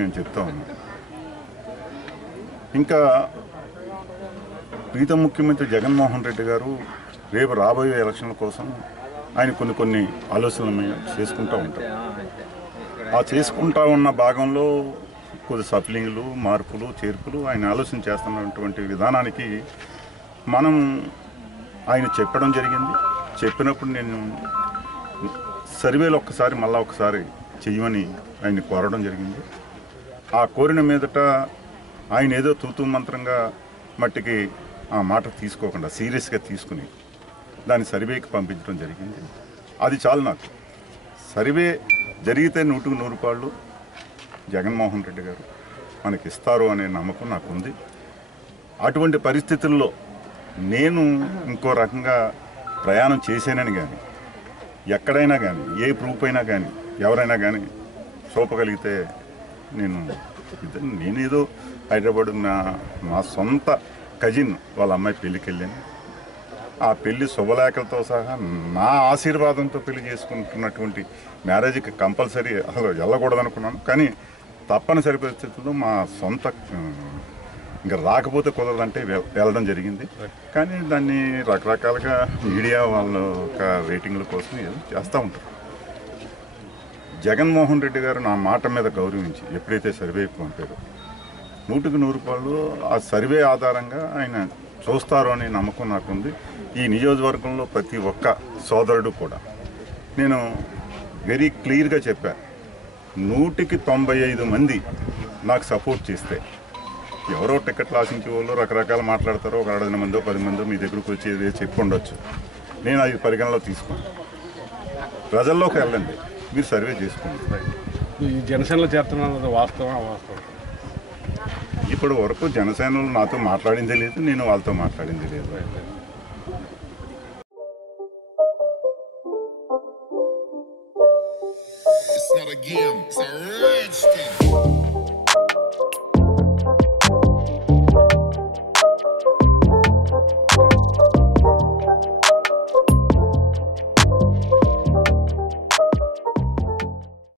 నేను చెప్తా ఉన్నాను. ఇంకా ప్రీతం ముఖ్యమంత్రి జగన్మోహన్ రెడ్డి గారు రేపు రాబోయే ఎలక్షన్ల కోసం ఆయన కొన్ని ఆలోచనలు చేసుకుంటూ ఉంటారు. ఆ చేసుకుంటా ఉన్న భాగంలో కొద్ది సప్లింగ్లు, మార్పులు, చేర్పులు ఆయన ఆలోచన చేస్తున్నటువంటి విధానానికి మనం ఆయన చెప్పడం జరిగింది. చెప్పినప్పుడు నేను సర్వేలు మళ్ళీ ఒకసారి చెయ్యమని ఆయన్ని కోరడం జరిగింది. ఆ కోరిన మీదట ఆయన ఏదో తూతూ మంత్రంగా మట్టికి ఆ మాట తీసుకోకుండా సీరియస్గా తీసుకుని దాన్ని సర్వేకి పంపించడం జరిగింది. అది చాలు నాకు. సర్వే జరిగితే 100కు 100 రూపాయలు జగన్మోహన్ రెడ్డి గారు మనకి ఇస్తారు అనే నమ్మకం నాకుంది. అటువంటి పరిస్థితుల్లో నేను ఇంకో రకంగా ప్రయాణం చేశానని కానీ, ఎక్కడైనా కానీ, ఏ ప్రూఫ్ అయినా కానీ, ఎవరైనా కానీ చూపగలిగితే నేనేదో హైదరాబాద్ మా సొంత కజిన్ వాళ్ళ అమ్మాయి పెళ్ళికి వెళ్ళాను. ఆ పెళ్లి శుభలేఖలతో సహా నా ఆశీర్వాదంతో పెళ్లి చేసుకుంటున్నటువంటి మ్యారేజ్కి కంపల్సరీ అసలు వెళ్ళకూడదనుకున్నాను. కానీ తప్పనిసరి పరిస్థితుల్లో మా సొంత ఇంకా రాకపోతే కుదరదంటే వెళ్ళడం జరిగింది. కానీ దాన్ని రకరకాలుగా మీడియా వాళ్ళ యొక్క రేటింగ్ల కోసం ఏదో చేస్తూ ఉంటారు. జగన్మోహన్ రెడ్డి గారు నా మాట మీద గౌరవించి ఎప్పుడైతే సర్వేకి పంపారో 100కు 100 రూపాయలు ఆ సర్వే ఆధారంగా ఆయన చూస్తారు అనే నమ్మకం నాకుంది. ఈ నియోజకవర్గంలో ప్రతి ఒక్క సోదరుడు కూడా నేను వెరీ క్లియర్గా చెప్పా, 100కి 95 మంది నాకు సపోర్ట్ చేస్తే, ఎవరో టికెట్లు ఆశించే వాళ్ళు రకరకాలు మాట్లాడతారో, ఒక 10 మందో 10 మందో మీ దగ్గరకు వచ్చి చెప్పి ఉండొచ్చు. నేను అది పరిగణలో తీసుకున్నాను. ప్రజల్లోకి వెళ్ళండి, మీరు సర్వే చేసుకోండి. ఈ జనసేనలో చేస్తున్నది వాస్తవం అవాస్తవం? ఇప్పటి వరకు జనసేనలు నాతో మాట్లాడిందే లేదు, నేను వాళ్ళతో మాట్లాడింది లేదు. It's not a game, it's a rich thing.